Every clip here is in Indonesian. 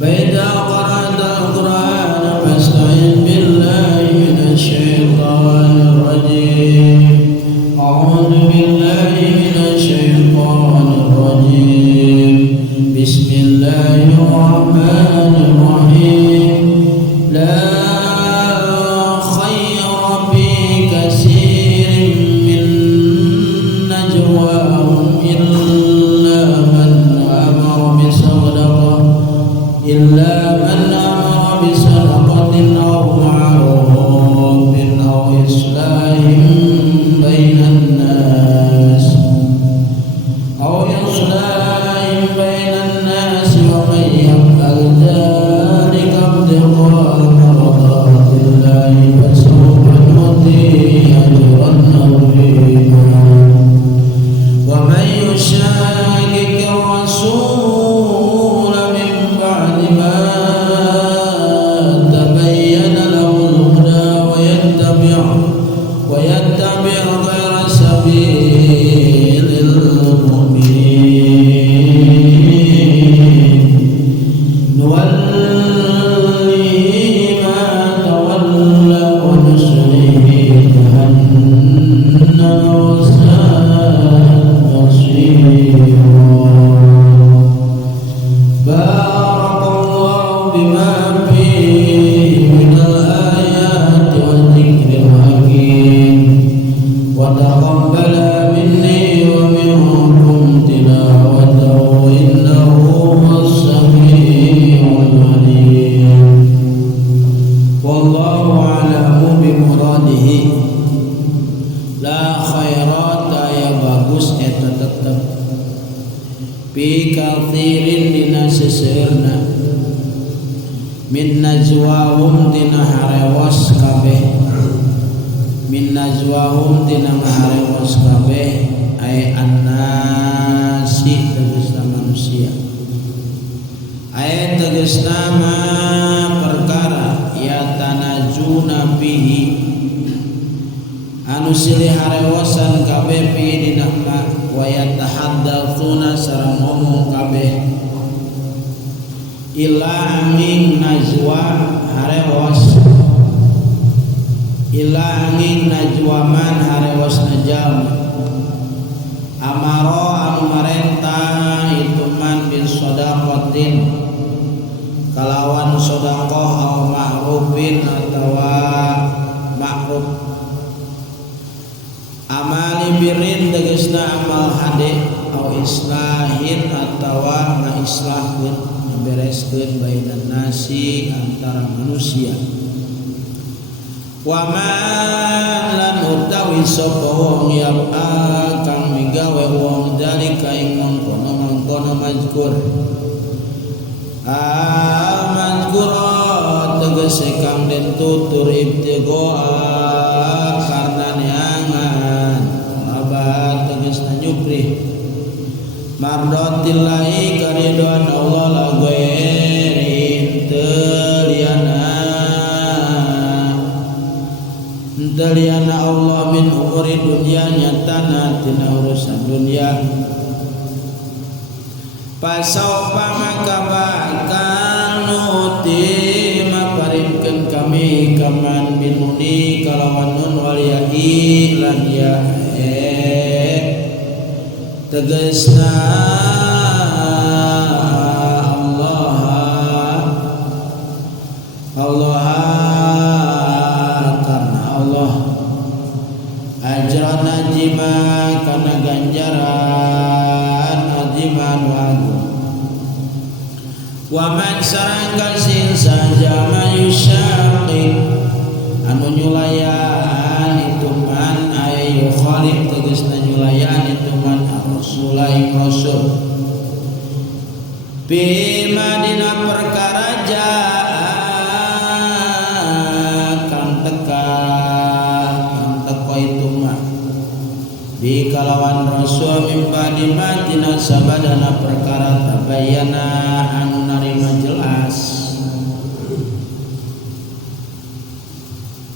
فإذا قرأت القرآن فاستعذ بالله من الشيطان الرجيم أعوذ بالله من الشيطان الرجيم بسم الله الرحمن الرحيم لا خير في كثير من نجواهم إلا من أمر بصدقة أو معروف أو إصلاح بين الناس ومن يفعل ذلك ابتغاء مرضات الله فسوف نؤتيه أجرا عظيما ومن يشاقق الرسول من بعد ما تبين له الهدى ويتبع غير سبيل المؤمنين نوله ما تولى ونصله جهنم وساءت مصيرا بارك الله بما فيه من الآيات والذكر الحكيم وتقبل مني ومنكم تلاوته إنه هو السميع العليم والله أعلم بمراده. La khairata ya bagus eta tetep fi kathirin dina seseurna min najwahum tina harewos kabeh ay annasi tegasna manusia ay tegasna perkara ya tanajuna fihi anu silih harewosan kabeh fi dina ma wa yatahaddatsuna sareng ngomong kabeh ila angin najwa harewos ila angin najwaman harewos najam amaro anu marentah itu man bin shadaqatin kalawan sedekah au ma'rufin atawa ma'ruf amali birin tegasna amal hade au islahin atawa ngaislahkeun ngabereskeun bainan nasi antara manusia wa man lan utawi sapa wong yab'a kang migawe wong dalika ing mangkono mazkur mazkur tegese kang den tutur ibtigoa karna neangan abad tegesna nyuprih mardatillahi karidoan Allah la guerin teliana Allah min umuri dunia nyatana tina urusan dunia pasaupa maka bakal nuti maparinkeun kami kaman binuni kalawan nun wal ya'i lan ya tegasna Allah karena Allah ajran najima karena ganjaran najiman wagung wa man sarangkan sin saja mayusyaqi anu nyulayan itu man ayu khalif tegasna nyulayan itu man rasulai rasul bima dina perkara kang teka itu mah di kalawan rasul mimpa di madina sabadana perkara tabayana anu narima jelas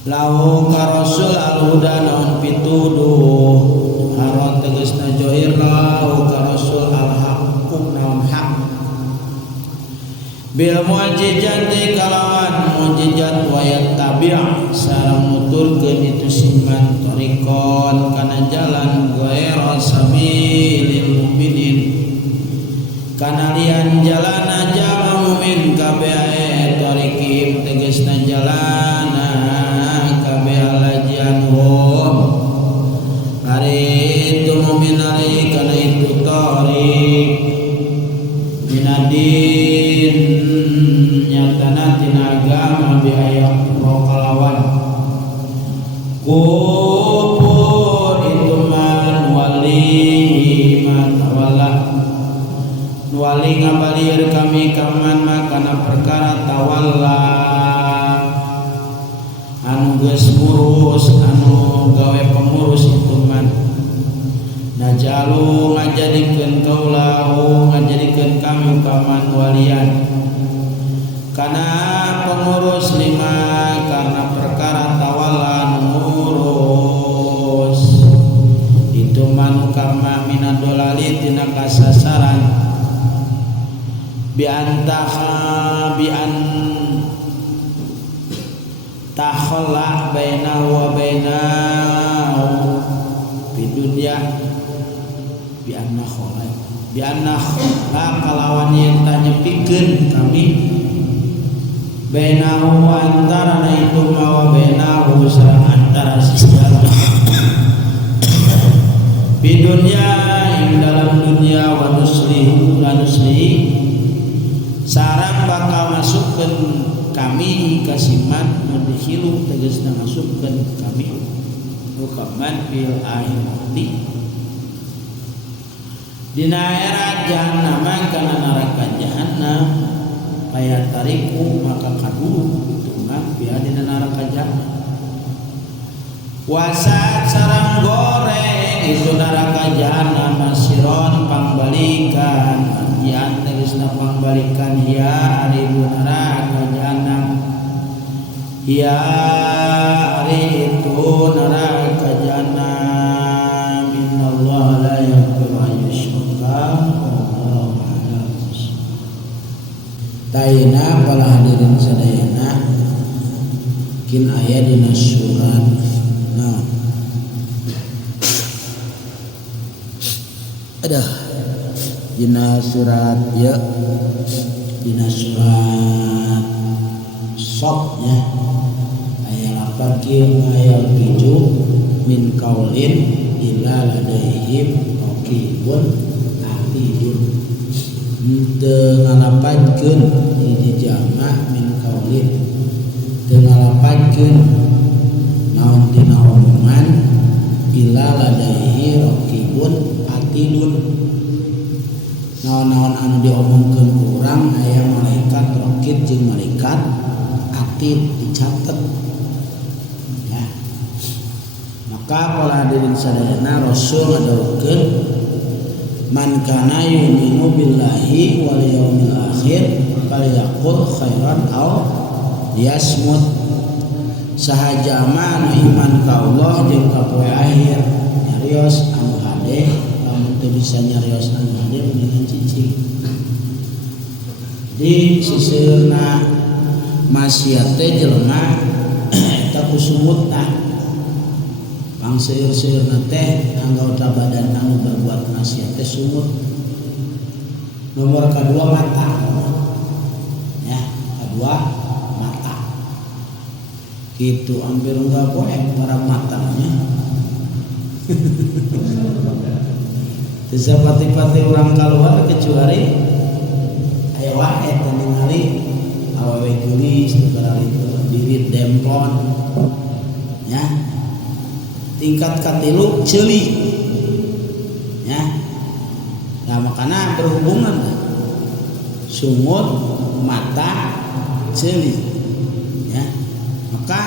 lahu ka rasul al-huda naon pituduh haron tegasna johir lahu ka rasul al-haq naon hak bil mu'jizati kalawan mu'jizat wa yattabi' sareng nuturkeun itu siman tariqon kana jalan ghaira sabilil mu'minin kana lian jalan aja mukmin kabeh tariqim tegasna jalana kabeh alajanhum ari itu mukmin ari kana itu tariq minadin nyatana tina agama biaya kalawan kufur itu man wali matawalla wali ngabalir kami kaman makana perkara tawalla anu geus ngurus anu gawe pengurus itu man najalu ngajadikeun kaulahu ngajadikeun kami kaman walian kana pengurus lima karena perkara tawalla ngurus itu man kama minadolali tina kasasaran bi an takhalla bainahu wa bainahu di dunia bi anna kalawan yang tanya pikeun kami bainahu antara itu mawa bainahu sareng antara sesama di dunia ing dalam dunia wa nuslihu sareng bakal masukkeun kami kasiman mudkhilu tegasna masukkeun kami hukaman fil akhirati dina akhirat jahannam kana neraka jahannam paya tariku maka kadu tunggang pia dina neraka jahannam wasat sareng goreng itu neraka jahannam masiron pangbalikan artian tegasna pangbalikan ya ari neraka jahannam ya ari itu neraka jahannam innallaha la yaghfiru an yushraka wallahu a'lam. Taina para hadirin sadayana kin aya dina surat dina surat ya dina surat Shad ya ayat 8 ayat 7 min qaulin illa ladaihim raqibun atidun teu ngalapankeun di jama min qaulin teu ngalapankeun naon tina omongan illa ladaihi raqibun atidun naon-naon anu diomongkeun urang aya malaikat raqib jeung malaikat atid dicatet ya. Maka para hadirin sadayana Rasul ngadawukeun man kana yu'minu billahi wal yaumil akhir falyaqul khairan aw liyasmut sahaja mah iman ka Allah jeung ka poe akhir nyarios anu hade lamun teu bisa nyarios anu hade mendingan cicing di sisirna maksiat teh jelema eta kusumutna pangseueur-seueurna teh anggota badan anu berbuat maksiat teh sumut. Nomor kedua mata ya, kedua mata gitu hampir enggak boleh para matanya bisa pati-pati orang keluar kecuali aya wae teh ningali awewe gelis tukar itu diri dempon ya. Tingkat katilu ceuli ya. Nah makanya berhubungan sumut mata ceuli ya. Maka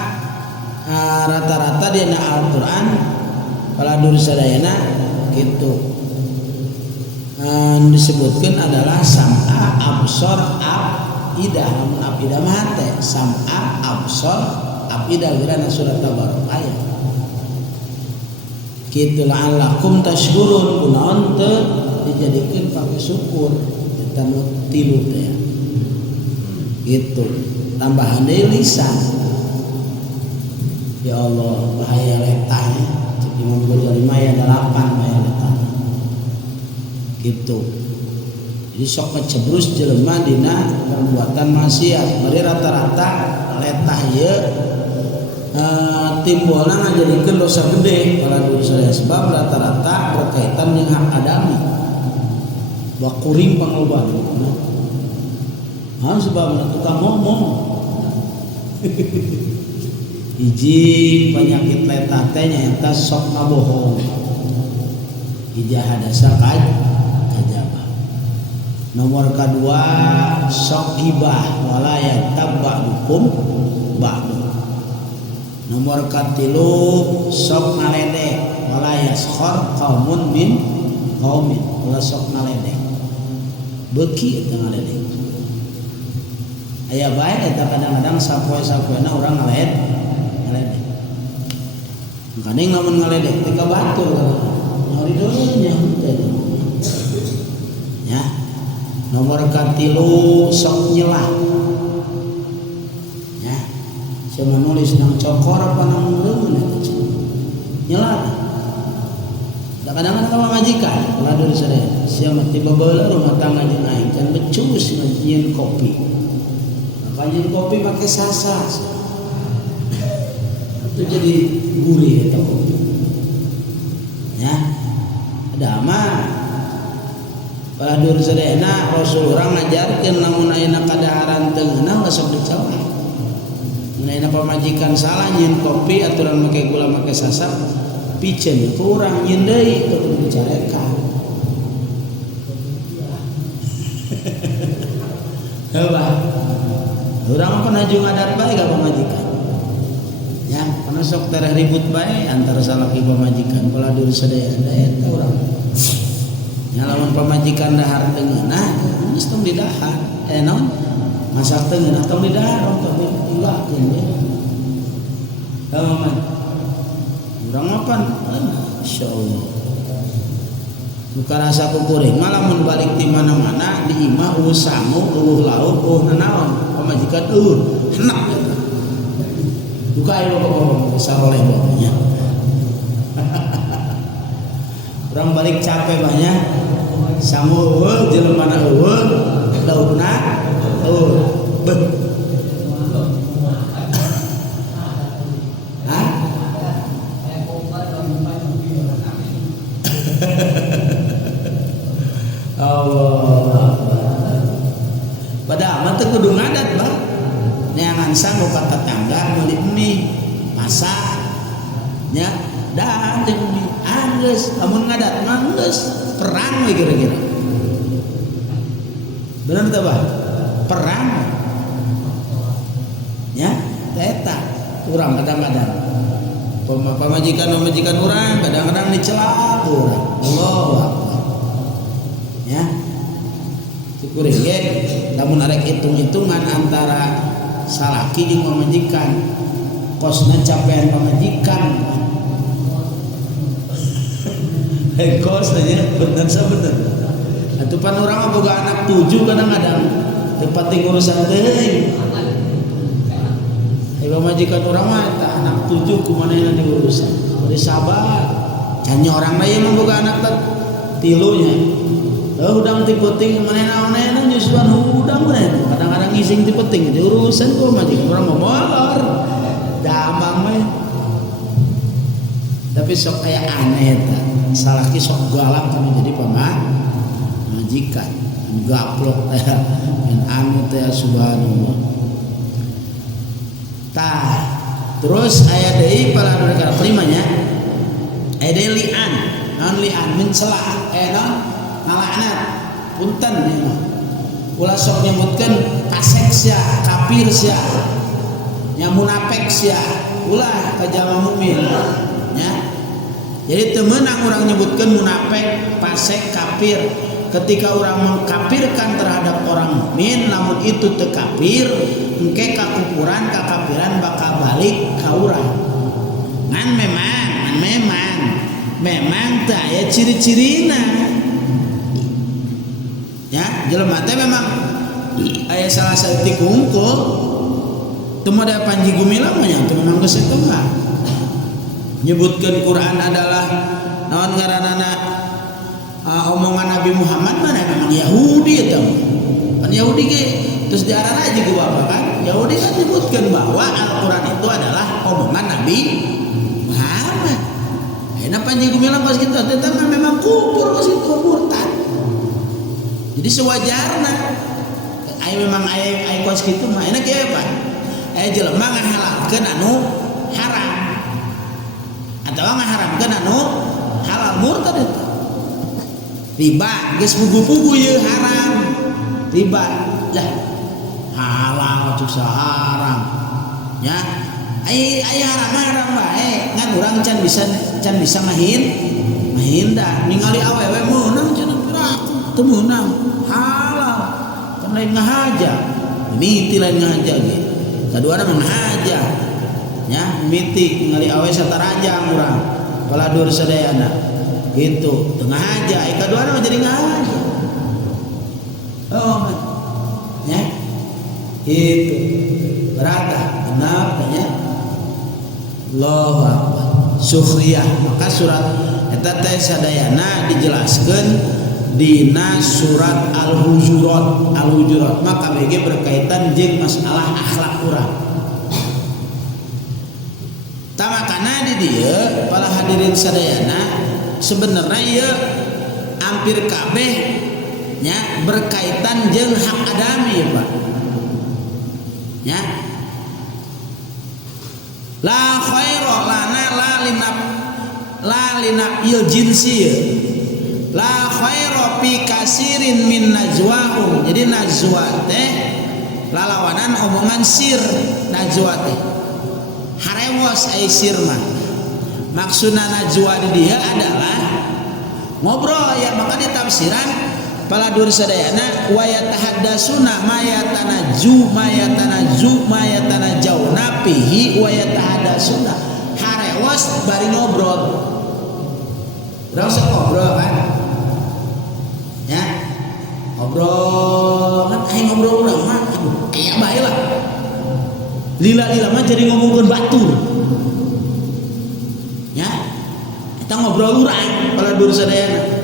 rata-rata di Al-Qur'an paladur sadayana gitu disebutkan adalah sam'a absar afidah. Namun afidah mah teh sam'a absar afidah geurana surat Tabarok ayat kitu la'allakum tashkurun kunaon teu dijadikeun pake syukur eta nu tilu teh gitu. Tambahan deui lisan. Ya Allah, bahaya letahnya. Cek Imam Ghazali mah ya 8 bahaya letah. Gitu. Jadi sok ngecebrus jelema dina perbuatan maksiat. Bari rata-rata letah ieu timbulna ngajadikeun dosa gede pada diri saya sebab rata-rata berkaitan dengan hak adami. Wa kuring panglobaan. Sebab tukang ngomong. Hiji penyakit letah teh nyaeta sok ngabohong. Hiji hadasa kajaba. Nomor kedua sok gibah wala yatabba hukum ba'du. Nomor katilu sok ngaledek wala yaskhar qaumun min qaumin. Ulah sok ngaledek. Beuki eta ngaledek. Aya bae eta kadang-kadang sapoe-sapoena urang ngaledek. Makanya ngamun ngaledek teh ka batur nyori deui nya henteu. Ya. Nomor katilu sok nyelah. Ya. Saya menulis nang cokor apa nang meureun eta nyelah. Kadang-kadang ka majikan ulah deui sadaya. Sia mah tiba baheula rumah tangga jeung aing can becus nyieun kopi. Makanya kopi pakai sasas. Itu jadi gurih atau kopi. Ya, ada aman. Pada dur sadayana Rasul urang ngajarkeun lamun ayeuna kadaharan teu ngeunah sok dicawa. Mun ayeuna pamajikan salah nyieun kopi aturan make gula make sasap, piceun itu urang nyieun deui kudu dicarekan. Coba. Urang apa naju ngadat bae ka pamajikan. Ya, kana sok tereh ribut bae antara salaki pamajikan. Kala diri sadaya eta urang. Nya lamun pamajikan dahar teu ngeunah, geus tong didahar. Naon? Masak teu ngeunah tong didahar tong ditinggalkeun we. Tama. Urang mapan, insyaallah. Buka rasa kukuring malah mun balik di mana-mana di imah sangu, lauk, nanaon. Pamajikan enak eta. Buka ayo kok saroleh bapaknya. Urang balik capek banyak. Sangu eueuh jelemana eueuh, laukna eueuh. Beuh. Hah? Allah. Padahal mah teu kudu ngadat, Bang. Neangan sanggup ka tetangga meuli mie, masak. Nya, dah teh mie. Geus lamun ngadat mah geus perang we kira-kira. Bener teu, Bang? Perang. Ya, eta urang kadang-kadang. Pamajikan urang kadang-kadang dicelak urang. Allahu Akbar. Ya. Kuring ge lamun arek hitung-hitungan antara salaki jeung pamajikan kosna capean pamajikan kos aja bener sabener atuh pan urang boga anak 7 kadang-kadang teu pati ngurusan teuing pamajikan urang mah tah anak 7 kumanehna diurusan bari sabar can orang lain mah boga anak 3 nya. Udang ti penting manehna nyusuan udang maneh. Kadang-kadang ngising ti penting diurusan ku majikan urang mah molor. Damang mah. Tapi sok aya aneh eta. Salaki sok galak kana jadi pamajikan. Gaplok teh. Men anu teh subhanallah. Tah. Terus aya deui pala dureka primanya. Aya deui li'an. Naon li'an mencela. Naon? Ngalaknat punten ieu mah ulah sok nyebutkeun kasek sia kafir sia nya munafik sia ulah ka jalma mukmin nya jadi teu meunang urang nyebutkeun munafik fasik kafir ketika urang mengkafirkan terhadap orang mukmin lamun itu teu kafir engke kakufuran kakafiran bakal balik ka urang ngan memang teu aya ciri-cirina. Ya, jelema teh memang aya salah saeutik hungkul teu moda Panji Gumilang mah nya teu memang geus eta mah nyebutkeun Quran adalah naon ngaranana omongan Nabi Muhammad mana memang Yahudi eta kan Yahudi ge terus diarana aja ku bapak kan Yahudi kan nyebutkeun bahwa Al-Quran itu adalah omongan Nabi Muhammad. Ayeuna Panji Gumilang pas kitu eta memang kufur pas itu murtad. Jadi sewajarna aya memang aya kos kitu mah enak ya Pak. Aya jelema ngahalalkeun anu haram atawa ngaharamkeun anu halal murtad eta. Riba geus pugu-pugu ye haram. Riba lah halal cuk haram. Ya. Aya haram bae ngan urang can bisa mahinda ningali awewe meunang cenah teu meunang halal kan lain ngahaja mimiti lain ngahaja ge kaduana mah ngahaja nya mimiti ningali awewe satarajang urang paladur sadayana gitu teu ngahaja kaduana mah jadi ngahaja oh nya itu berata benar nya Allahu Akbar sukhriyah maka surat eta teh sadayana dijelaskeun dina surat Al-Hujurat maka BG berkaitan jeung masalah akhlak urang tamakana di dieu para hadirin sadayana sebenarnya ieu hampir kabeh nya berkaitan jeung hak adami ya Pak nya la khaira lana la linab il jinsi la khaira fi kasirin min najwahum jadi najwa teh lalawanan omongan sir najwa teh harewos ai sir mah maksudna najwa di dia adalah ngobrol ya maka di tafsiran paladur sadayana wa yatahaddasuna mayatanajawna fihi wa yatahaddasuna harewas bari ngobrol kan ya ngobrol kan aing ngobrol urang mah aya bae lah lila mah jadi ngomongkeun batur ya eta ngobrol urang paladur sadayana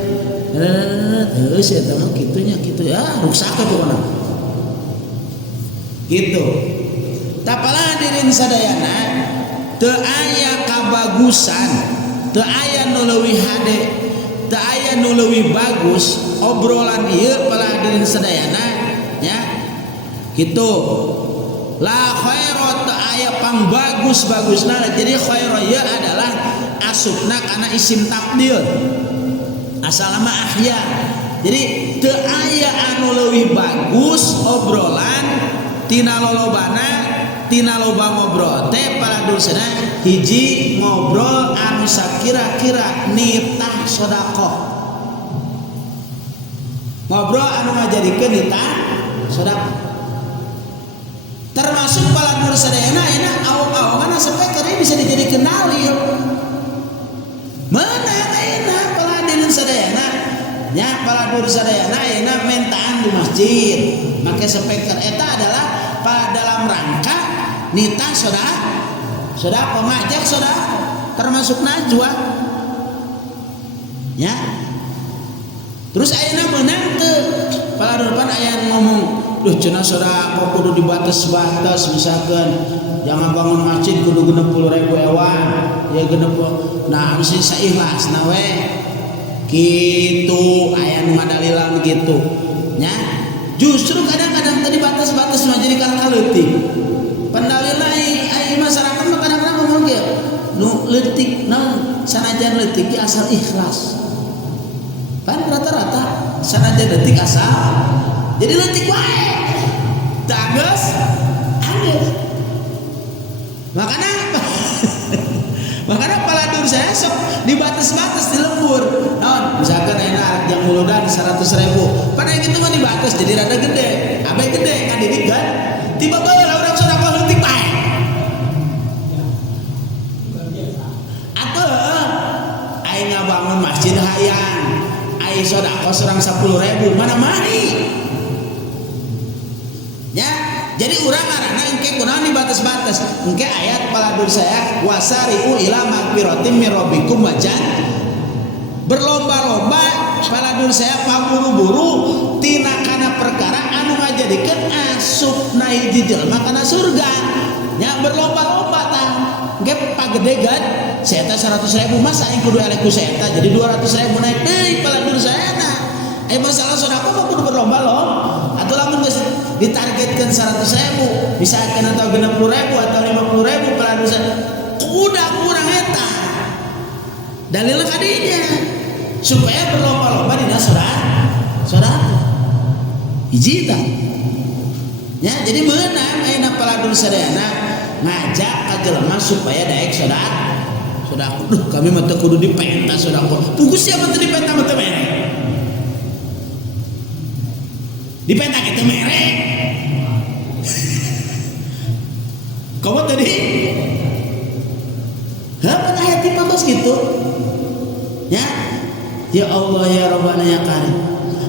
terus ya teman gitunya gitu ya rusak ke pokoknya gitu tapalah hadirin sadayana teu aya kabagusan teu aya nu leuwih hade teu aya nu leuwih bagus obrolan ieu para hadirin sadayana nya gitu la khairat teu aya pang bagus-bagusna jadi khairah ieu adalah asupna kana isim tabdil asalama ahya jadi teu aya anu leuwih bagus obrolan tina loba ngobrol teh para dosana hiji ngobrol anu sakira-kira nitah sedekah ngobrol anu ngajadikeun nitah sedekah termasuk para dosana enak awang-awangan sampai keur bisa dijadikeun dalil mana enak sadayana nya paladur sadayana ayeuna mentaan di masjid make speaker eta adalah pada dalam rangka nitah saudara pemajak saudara termasuk najwa nya terus ayeuna meunang teu paladur pan aya ngomong duh cenah saudara kok kudu dibatas-batas misalkan jangan bangun masjid kudu 60.000 ewan ya genep nah anu saikhlasna we gitu aya nu ngadalilan gitu nya justru kadang-kadang tadi batas-batas mah jadi kaleutik pendalilna ai masyarakat mah kadang-kadang ngomong ge nu leutik naon sanajan leutik ge asal ikhlas kan rata-rata sanajan leutik asal jadi leutik wae tanggeus anggeus makanya paladur saya sok dibatas-batas di lembur naon misalkan enak jam muludan 100.000 pada gitu mah dibatas jadi rada gede abai gede kan didik kan tiba bae urang sedekah leutik bae atuh aing ngabangun masjid hayang aing sedekah surang 10.000 mana mahi Jadi urang ngaranna engke kunaon dibatas-batas engke ayat paladur saya wasari'u ila magfiratin min rabbikum wajan berlomba-lomba paladur saya paburu-buru tina kana perkara anu ngajadikeun asupna hiji jelema kana surga nya berlomba-lomba tah engke pagedegan saya teh 100.000 masa aing kudu elek ku saya teh jadi 200.000 naik deui paladur saya na masalah sedekah mah kudu berlomba-lomba atau lamun geus ditargetkeun 100.000 misalkan atau 60.000 atau 50.000 paladur saya udah kurang eta dalil kadinya supaya berlomba-lomba dina sedekah hiji tah ya jadi beunang ayeuna paladur sadayana ngajak ka jelema supaya daek sedekah duh kami mah teu kudu dipenta sedekah pugus sia mah teu dipenta mah teu mere dipenta kita merek kamu tadi apa ayat bagus gitu ya Allah ya Rabbana ya Karim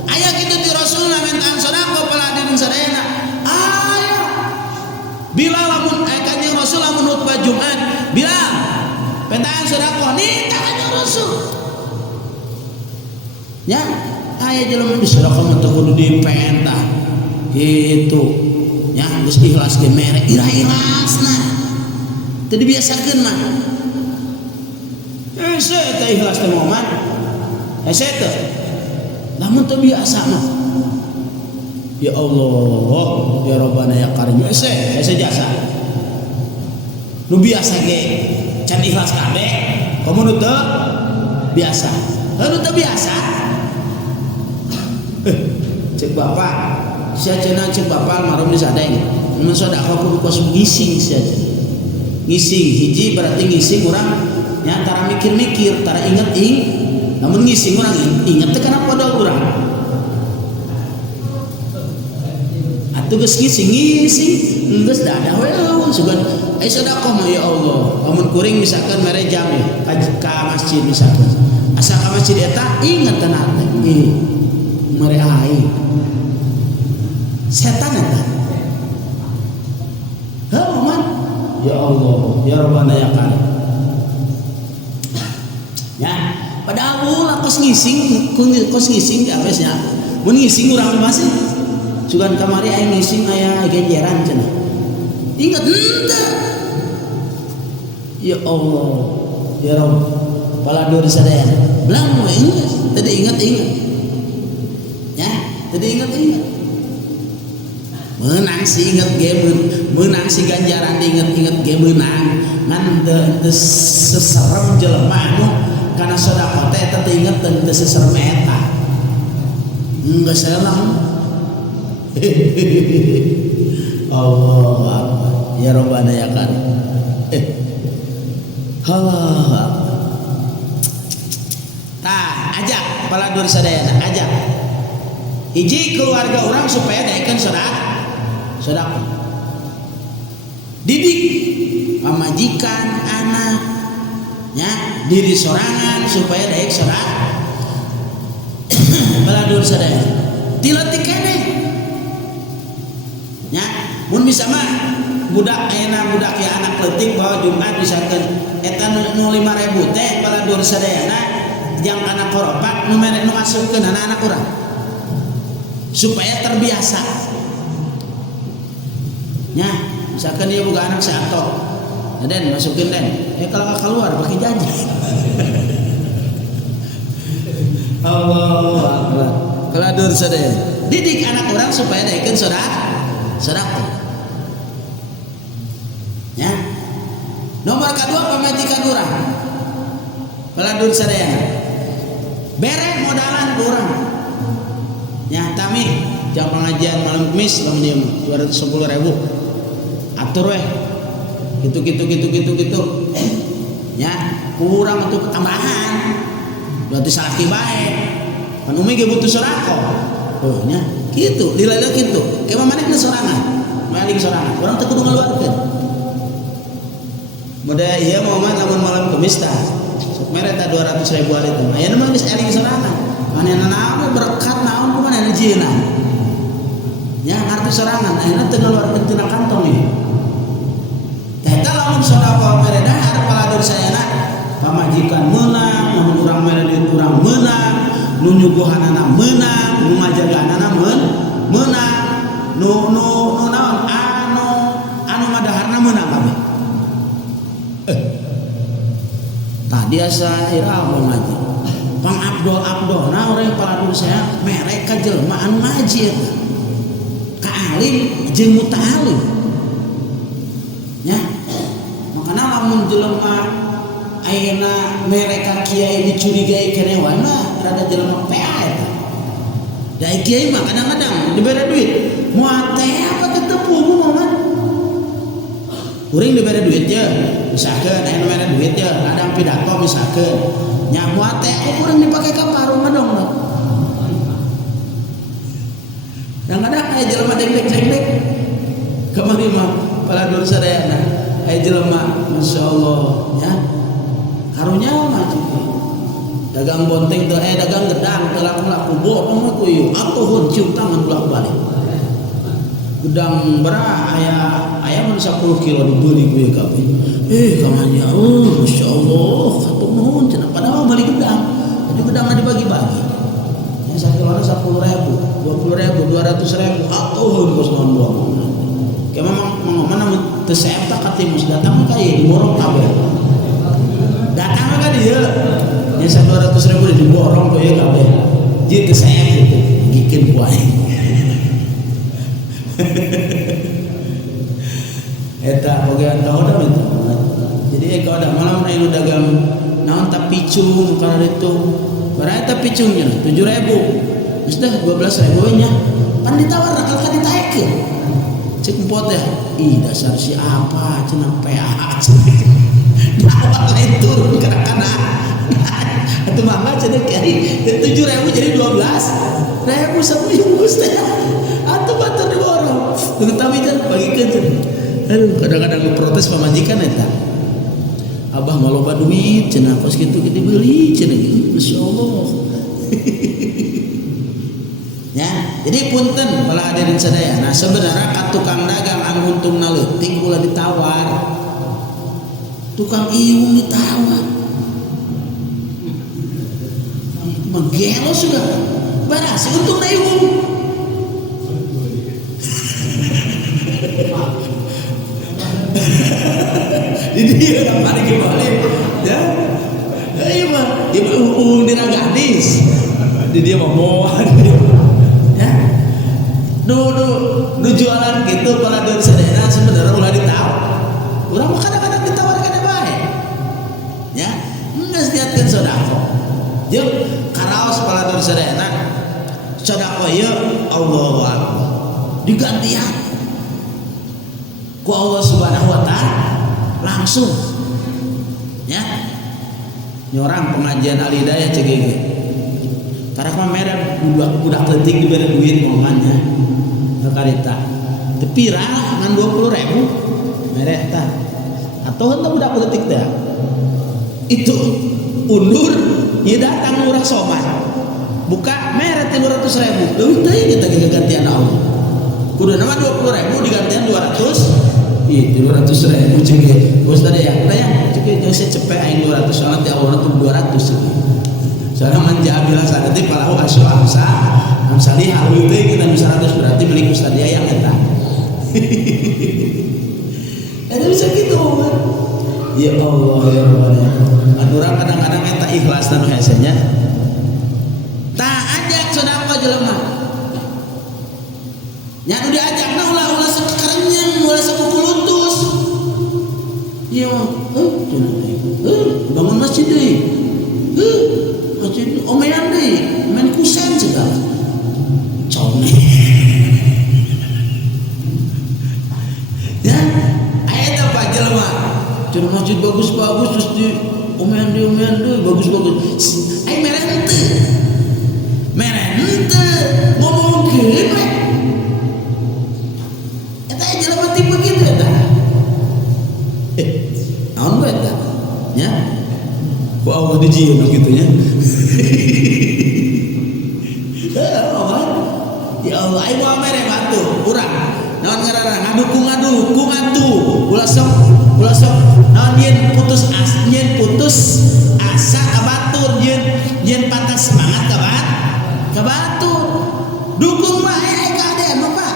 ayat itu di Rasulullah mintaan sedekah peladin sadayana ayat bila lamun kanjeng Rasul lamun khutbah Jumat bilang pentaan sedekah nita kanjeng Rasul ya aya jelema di sedekah mah teu kudu dipenta gitu nya geus ikhlas ge mere ira-irasna teu dibiasakeun mah saya teh ikhlas teh Muhammad saya teh lamun teu biasa mah ya Allah ya Rabbana ya Karim saya jasa nu biasa ge can ikhlas kabeh komo nu teu biasa nu teu biasa cek bapak sia cenah cek bapak almarhum di Sadeng mun sedekah kudu kos ngising sia ngising hiji berarti ngising urang nya tara mikir-mikir tara inget namun ngising urang inget teh kana podol urang atuh geus ngising geus dadah we sugan sedekah mah ya Allah lamun kuring misalkan mere jam ya ka masjid misalkan asa ka masjid eta inget tenan teh mere aing setan eta man ya Allah ya Rabbana ya Karim ya padahal ulah kos ngising abesnya mun ngising urang masih sugan kamari aing ngising aya genjeran cenah inget henteu ya Allah ya Rabb paladur sadayana belang we inget tadi inget ya tadi inget menang si inget ge menang si ganjaran diinget-inget ge menang ngan teu seserem jelema anu kana sedekah teh eta teu inget teu seserem eta geus salah Allah Akbar ya Rabbana ya Karim Allah tah ajak paladur sadayana ajak hiji keluarga orang supaya daekeun sedekah didik pamajikan anak nya diri sorangan supaya daek sedekah paladur sadayana dilatih keneh nya mun bisa mah budak ayeuna budak ya anak leutik bawa Jumat misalkan eta nu 5.000 teh paladur sadayana jang anak koropak nu mere nu masukkeun anak-anak urang supaya terbiasa nya misalkan dia buka anak seatok den masukin den kalau nggak keluar pakai janji Allah Akbar kaladur sadayana didik anak orang supaya daekeun sedekah ya nomor kedua pamajikan urang kaladur sadayana bere modalan urang ya tami jam pengajian malam Kamis lamun dia 210.000 atur weh gitu ya kurang untuk tambahan berarti salaki bae kan umi ge butuh sedekah oh nya kitu lila kitu ke manehna sorangan maling sorangan urang teu kudu ngaluarkeun mode ieu momen lamun malam Kamis tah sok mere tah 200.000 ari teh ayeuna mah geus eling sorangan manehna naon berkat naon ku manehna jieuna nya ngarti serangan ayeuna teu ngaluarkeun tina kantong ieu eta lamun sedekah mere dahar paladur sayana pamajikan meunang mun urang mere duit urang meunang nu nyuguhanana meunang nu ngajaganana meunang nu naon anu madaharna meunang kabeh tadi asa iraha ngaji pang abdol nah urang paladur saya mere ka jelema anu ngaji eta ka alim jeung muta'alim nya makana lamun jelema ayeuna mereka kiai dicurigai kenewan mah rada jelema PA eta. Da kiai mah kadang-kadang dibere duit, moal teh apa ketemu momongan. Urang dibere duit je, misalkeun aya nu mere duit je, kadang pidato misalkeun. Nya moal teh urang dipake ka paru mah dong. Kadang-kadang aya jelema deg-deg kamari mah paladur sadayana. Aya jelema masyaallah ya. Karunya mah dagang bonteng teh dagang gedang teh laku bohong mah ku ieu atuhun cium tangan bolak-balik gedang berah aya mun 10 kilo dibeli ku ieu kabeh kamanya masyaallah katung nuhun cenah padahal beli gedang jadi gedangna dibagi-bagi yang sakilona 10.000 20.000 200.000 atuhun geus naon buang ke memang mangomana teu saeta katimus datang ka ieu diborong kabeh datang kan dia yang 200.000 diborong kok ya kabeh jitu saya gitu bikin buah eta boga kauda itu jadi kauda malam anu dagang naon teh picung kana ditu baraha eta picungnya 7.000 geus dah 12.000 nya pan ditawar akal ka ditaekeun cek empot ya ih dasar si apa cenah PA awak lain turun kadang-kadang itu mangga cenah kiai 7.000 jadi 12.000 sabuyus teh atuh batur diborong tapi kan bagikeun aduh kadang-kadang protes pamajikan eta abah mah loba duit cenah kos kitu kita beli cenah gitu masyaallah ya jadi punten bala hadirin sadaya nah sebenarnya ka tukang dagang anu untungna leutik ulah ditawar tukang iung ditawar menggelo sudah barasi untuk na iung jadi dia apa lagi balik ya iya mah dia uung diragadis dia mau ya nu jualan gitu paladur sadayana sebenarnya ulah ditawar urang mah kadang-kadang ditawar ya geus niatkeun sedekah jeung karaos paladur sadayana sedekah ieu Allahu akbar digantian ku Allah Subhanahu wa taala langsung ya nyorang pengajian Al Hidayah cegege karek mah mere budak leutik dibere duit momongannya karita teu pirang ngan 20.000 mere tah atuh henteu budak leutik teh itu undur ya datang lurah soman buka merah 300.000 leuwih teuing kita gantian Allah kudu nama 20.000 digantian 200 ih 300.000 cek geus tadi ya cek geus cepet aing 200 soalna ti Allah tuh 200 soalnya manja bilang sadati palahu asyul amsali halu teuing kita 100 berarti beli ku sadia yang eta eta bisa gitu kan ya Allah ya Allah urang kadang-kadang eta ikhlas nu hese nya tah ajak sedekah jelema nya nu diajakna ulah sakerenyeng ulah sakukulutus ieu bangun masjid deui masjid omean deui main kusen segala cone ya aya teh Pak jelema cenah masjid bagus-bagus terus di omean deui bagus-bagus ai mere henteu ngomongkeun we eta jelema tipe kitu eta naon we eta nya ku Allah dijieun kitu nya ya Allah ai moal mere batu ngaran ngadukung atuh ulah sok naon yen putus asa ka batur yen patah semangat ka batur dukung wae ka adean Pak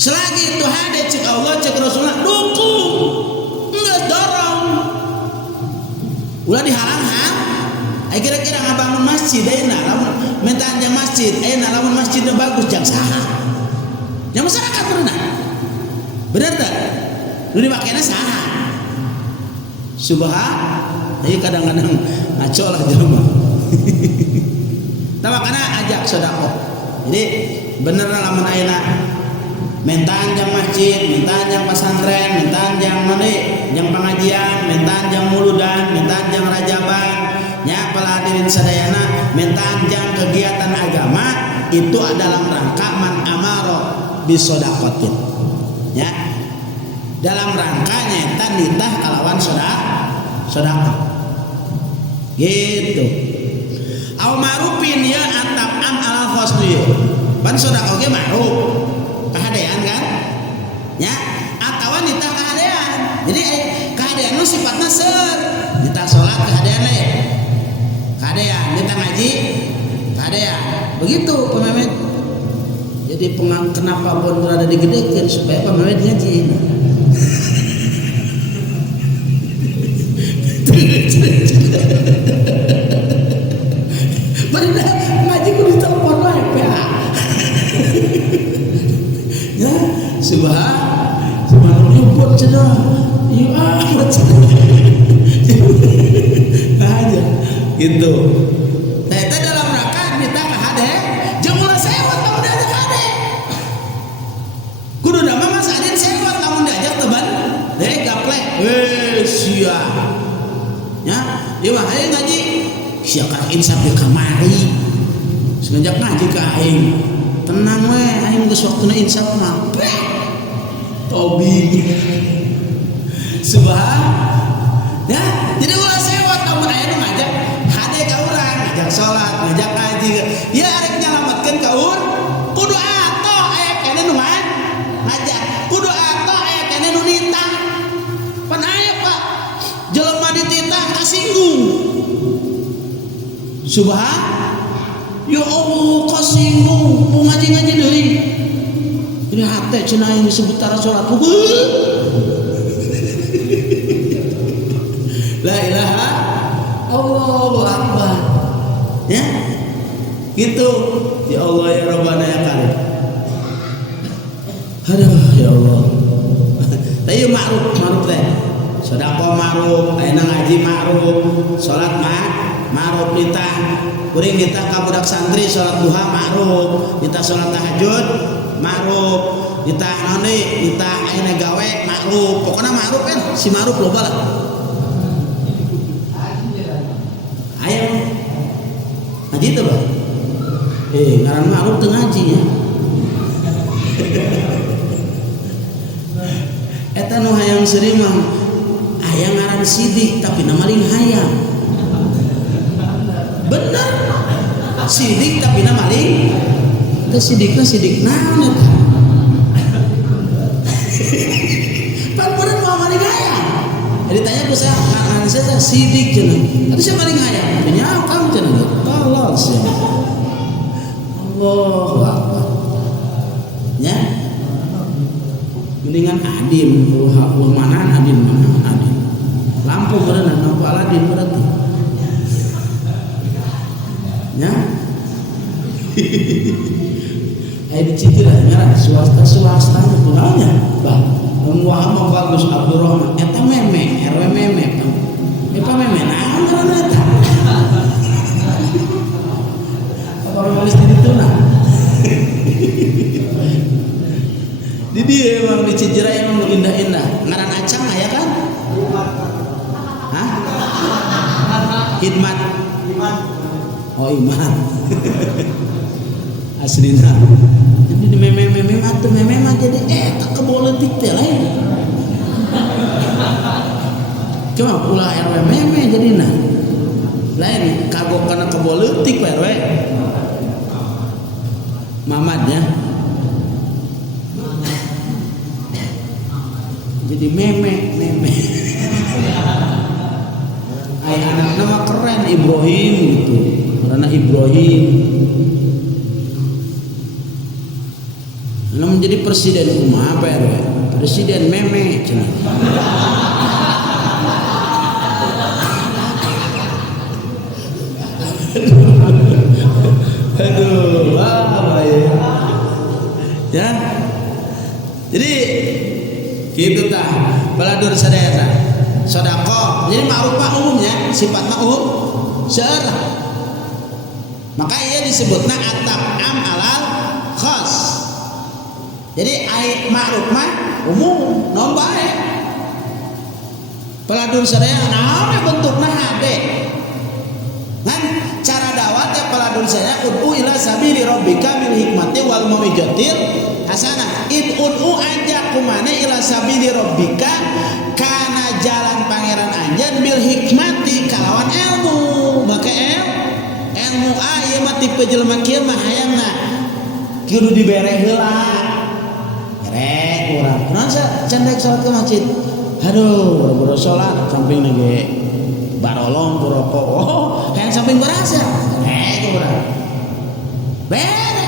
selagi itu hade cek Allah cek Rasulullah dukung geus dorong ulah dihalang-hang ai kira-kira ngabangun masjid ayeuna lamun minta anjang masjid ayeuna lamun masjidna bagus jang saha yang masyarakat bener tak? Lu dimakainya saha subhan ayo kadang-kadang ngaco lah jelema tak makanya ajak sedekah jadi bener lamun ayeuna minta anjang masjid minta anjang pesantren minta anjang mani yang pengajian minta anjang muludan minta anjang rajaban nya peladirin sadayana minta anjang kegiatan agama itu adalah rangka man amaro bisodaqatin ya dalam rangkanya eta nitah kalawan sedekah gitu au marufin ya atab'an ala khosni pan sedekah ge ma'ruf kahadean kan ya atawa nitah kahadean jadi kahadean mah sifatna seur nitah salat kahadean we kahadean nitah ngaji kahadean begitu pememet. Jadi kenapa pun berada digedekan supaya pememet ngaji. Marina ngaji kudu telepon wae PA. Ya, subhanallah nyebut cenah. Ieu amat cenah. Aja gitu. Eta dalam rangka minta ka hade jeung ulah sewot lamun diajak hade. Kudu da mah sadin sewot lamun diajak teban. Gaplek. Sia. Ya, ieu mah aya ngaji. Sia ka insaf di kamari. Sengaja ngaji ka aing. Tenang we, aing geus waktuna insaf mah. Tobi. Subhan. Ya, jadi ulah sewot lamun aya nu ngajak hade ka urang, ngajak salat, ngajak ngaji. Ya arek nyalametkeun ka urang, kudu atoh aya keneh nu ngajak. Kudu atoh aya keneh nu nitah. Pan aya Pak, jelema dititah kasinggung. Subhan. Ya Allah kasinggung, mau ngaji-ngaji deui. Ini hate cenah yang disebut tara salat. La ilaha Allahu akbar. Ya. Gitu. Ya Allah ya Rabbana ya Karim. Aduh ya Allah. Tapi ma'ruf teh. Sedekah ma'ruf, ayeuna ngaji ma'ruf, salat ma'ruf nitah. Kuring nitah ka budak santri salat duha ma'ruf, nitah salat tahajud ma'ruf, nitah naon deui, nitah ayeuna gawe ma'ruf. Pokona ma'ruf kan si ma'ruf loba lah. Ayo ngaji teh Pak. Ngaran ma'ruf teu ngaji ya. Eta nu hayang seuring mah aya ngaran sidik tapi na maling hayang. Bener. Sidik tapi na maling. Teh sidikna sidik naon eta? Pan bener mau maling hayang. Jadi tanya ku saya ngaran saya sidik cenah. Atuh sia maling hayang. Nya akam cenah. Tolol sia. Allahu akbar. Ya. Mendingan adin, mana adin. Lampu berenang, lampu Aladin berarti. Ya. Ayo dicicil merah swasta itu namanya. Bang, Muhammad bagus Abdurrahman. Eta meme, RW meme. Eta meme naon ngaranna eta? Apa nulis di ditu nah? Di dia emang di Cijerah emang indah-indah. Ngaran acang aya kan? Hah? Hidmat. Oh iman. Aslina. Jadi di meme atuh meme mah jadi tak kepolitik teh lain. Cuma ulah RW meme jadina. Lain kagok kana kepolitik RW. Mamad ya. jadi meme. Ay anak nama keren Ibrahim gitu, karena Ibrahim. Lalu menjadi presiden kumaha apa ya? Presiden meme cenah. Aduh, apa ya? Jadi gitu tah, baladur sadaya. Sedekah. Jadi ma'ruf mah umumnya sifatna searah. Maka ia disebutna at-tab'am alal khas. Jadi ai ma'ruf mah umum, naon bae. Baladur sadaya naon bentukna hade. Kan cara dakwah ya peladur saya ud'u ila sabili rabbika bil hikmati wal mau'izatil hasanah. Ud'u ajak kumane ila sabili rabbika kana jalan pangeran anjeun bil hikmati kalawan ilmu. Maka ilmu aya mah tipe jelema kieu mah hayangna kudu dibere heula. Rek urang. Naon cendek salat ke masjid. Aduh, boro-boro salat samping ge barolong rokok. Oh, yang samping berasa. Kurang. Bere.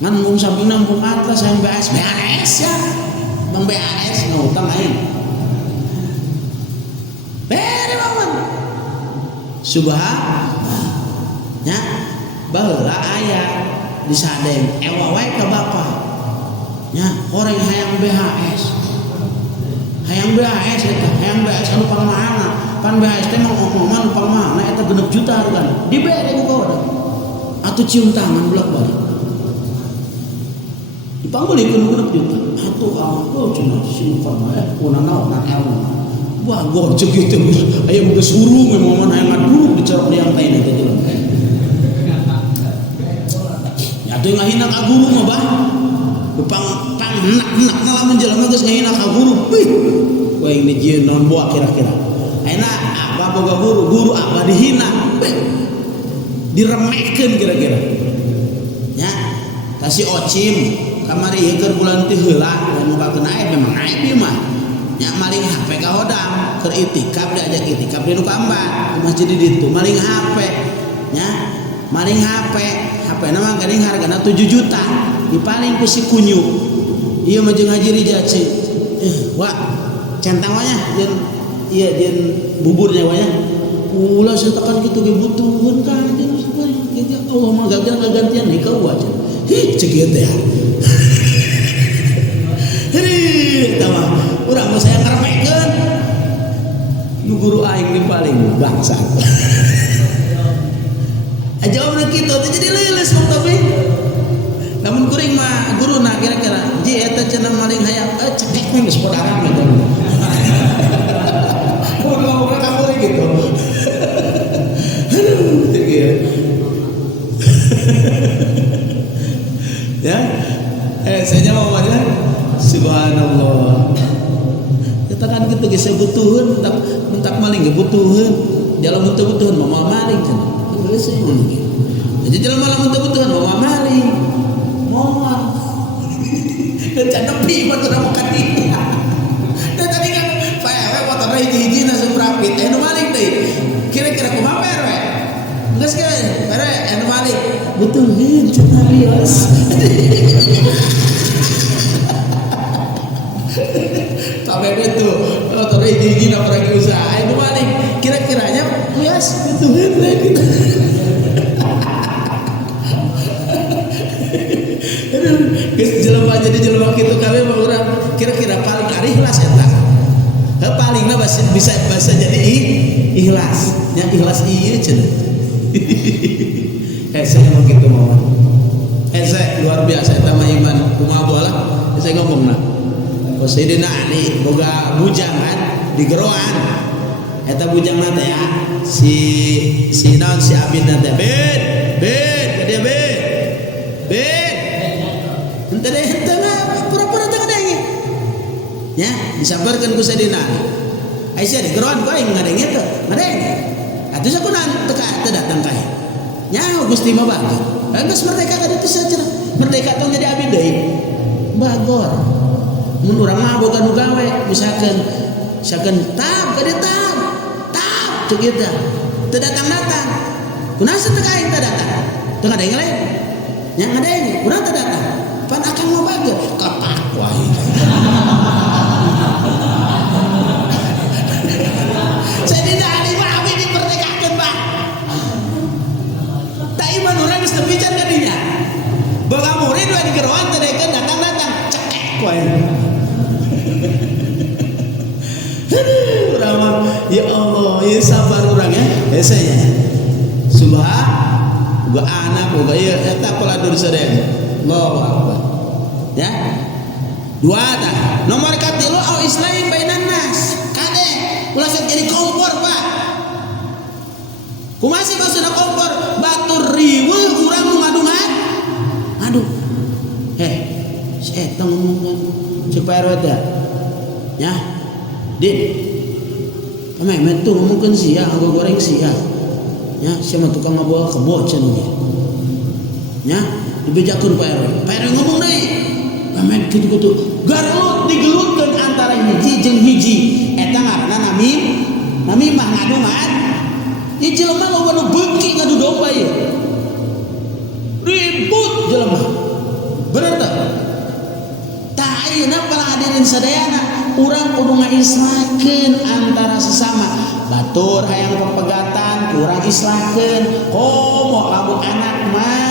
Ngan samping nampung atas yang BAS ya. Bang BAS ngutang aing. Bere bangun. Subhanallah. Baheula aya di sadeng ewa wae ka bapak. Nya, orang hayang BHS. Hayang BHS eta, hayang BHS anu pangmahana. Pan BHS teh mah ngomong pangmahana eta 6 juta kan. Dibere ku kawan. Atuh cium tangan bolak-balik. Dipanggulikeun 6 juta. Atuh aku cenah simpan we kuna naon elmu. Wah, gor ceuk kitu. Aya geus urung we momen hayang ngaduruk di cerok liang teh teh jelema. Ya atuh ngahina ka guru mah bah. Pang-nak lamun jelema geus ngahina ka guru. Wah ini jieun naon boa kira-kira. Ayeuna apa boga guru apa dihina. Diremehkeun kira-kira. Nya, kasih ocim kamari keur bulan teh heula mun mukakeun aib memang aib ieu mah. Nya maling HP ka hodang keur itikaf diajak itikaf di nu kambar di masjid di ditu maling HP. Nya, maling HP na mah geuning hargana 7 juta. Dipaling ku si kunyu. Ieu mah jeung Haji Rijaci. Wah, centang we nya jeung ieu jeung buburnya we nya. Ulah setakan kitu ge butuhkeun kan Allah mah gagantian nih ka wae. Hi ceuk ieu teh. Heuh, tah mah urang mah saya ngaremekeun. Nu guru aing dipaling bangsa. Jawabna kitu teh jadi leuleus mah tapi. Namun kuring mah guruna kira-kira ji eta cenah maling hayang cekek we geus podaran gitu. Urang ka kuring gitu. Aduh, ya, saya jawab aja. Subhanallah. Kita kan gitu geus butuheun, mentak maling ge butuheun. Jalan butuh-butuheun mah maling cenah. Geus mun gitu. Jadi jalan malam butuh-butuheun mah maling. Moal. Dan canepi mah teu makan ieu. Dan tadi kan pae motor hiji-hiji na suprapit teh nu maling teh. Kira-kira kumaha we? Geus ke bare anu maling butuheun cenah bios. Sampai betul, motor hiji-hiji na pergi usaha anu maling kira-kiranya bios butuheun we gitu. Geus jelema jadi jelema kitu kabeh mah urang kira-kira paling ari ikhlas eta. Palingna bisa jadi ikhlas. Nya ikhlas ieu cenah. Saya mah kitu mah. Saya luar biasa eta mah iman kumaha bola. Saya ngomongna. Sayyidina Ali boga bujangan di geroan. Eta bujangna teh ya si naon si abidna teh bet dia bet ente deh pura-pura teu ngadenge nya disambarkeun ku Sayyidina Ali Aisyah di geroan ku aing ngadenge teh ngadenge atuh sakunaon teu datang ka nya Gusti mah bagor geus merdeka ka ditu saja merdeka tong jadi abdi deui bagor mun urang mah boga nu gawe misalkan tab ka dieu tab ceuk ieu teh teu datang-datang kunaon teu kain teu datang teu ngadaeng lain nya ngadaeng urang teu datang pan akan mau bager kapak wae saya tidak ada mah abi diperdekakeun Pak tak iman urang geus tepican ka dinya boga murid we digeroan teu daekeun datang-datang cekek wae urang ya Allah ya sabar urang ya saya subhan boga anak boga ieu eta peladur sadaya Allahu akbar ya dua tah nomor katilu au islahi bainan nas kade ulah sok jadi kompor Pak kumaha sih maksudna kompor batur riweuh urang nu ngadungan aduh si eta ngomongkeun cek Pak RW teh nya Din pamemet tuh ngomongkeun sia anggo goreng sia nya sia mah tukang mabawa kebo cenah ge nya dibejakeun Pak RW ngomong deui pamet kitu-kitu garlut digelutkeun antara hiji jeung hiji eta ngaranna namimah ngadungan ieu jelema loba nu beuki ngadu domba ieu ribut jelema bener teh tah ayeuna para hadirin sadayana urang kudu ngaislahkeun antara sesama batur hayang pepegatan kurang islahkeun komo lamun anak mah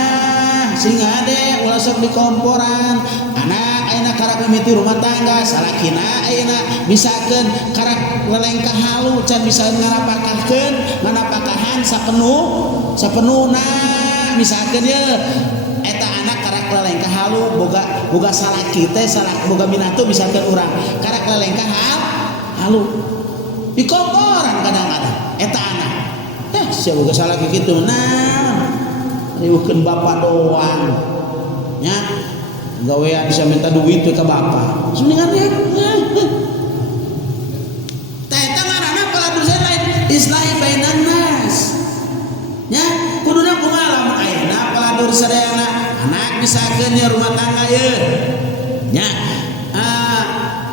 sing ade ulah sok dikomporan anak ayeuna karak mimiti rumah tangga salakina ayeuna misakeun karak lelengkah halu can bisa nganapakahan sapenuhna misakeun ye eta anak karak lelengkah halu boga salaki teh boga minatu misalkan urang karak lelengkah halu dikomporan kadang-kadang eta anak sia boga salaki kitu nah riweuhkeun bapa doang nya gawean bisa minta duit ke bapa sebenarnya teh eta ngaranna peladur lain islahi bainan nas nya kuduna kumaha lamun ayeuna peladur sadayana anak misalkan ya rumah tangga ya nya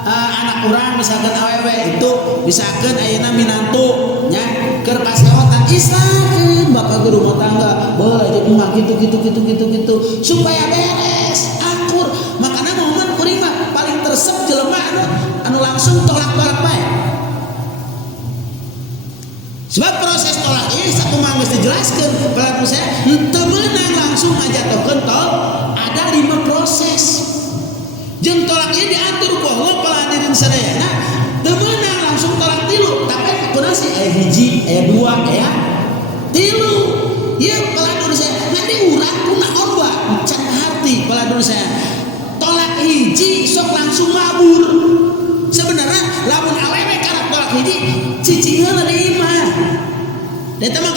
anak urang misalkan awewe itu misalkan ayeuna minantu nya keur paseotan islahkeun bapak ke rumah tangga boleh jadi mah gitu supaya beres akur makanya momen kuring mah paling tersep jelema anu langsung tolak-tolak bae sebab proses tolak ini satu mangga dijelaskan pelaku saya teu meunang langsung ngajatokeun tol ada 5 proses jeung tolak ieu diatur ku Allah paladirin sadayana teu meunang langsung tolak tilu tapi kunaon sih aya hiji aya 2 aya 3 ieu peladur saya nanti urang kunaon ba can harti peladur saya tolak hiji sok langsung mabur sebenarnya lamun awewe karep tolak hiji cicingna nerima eta mah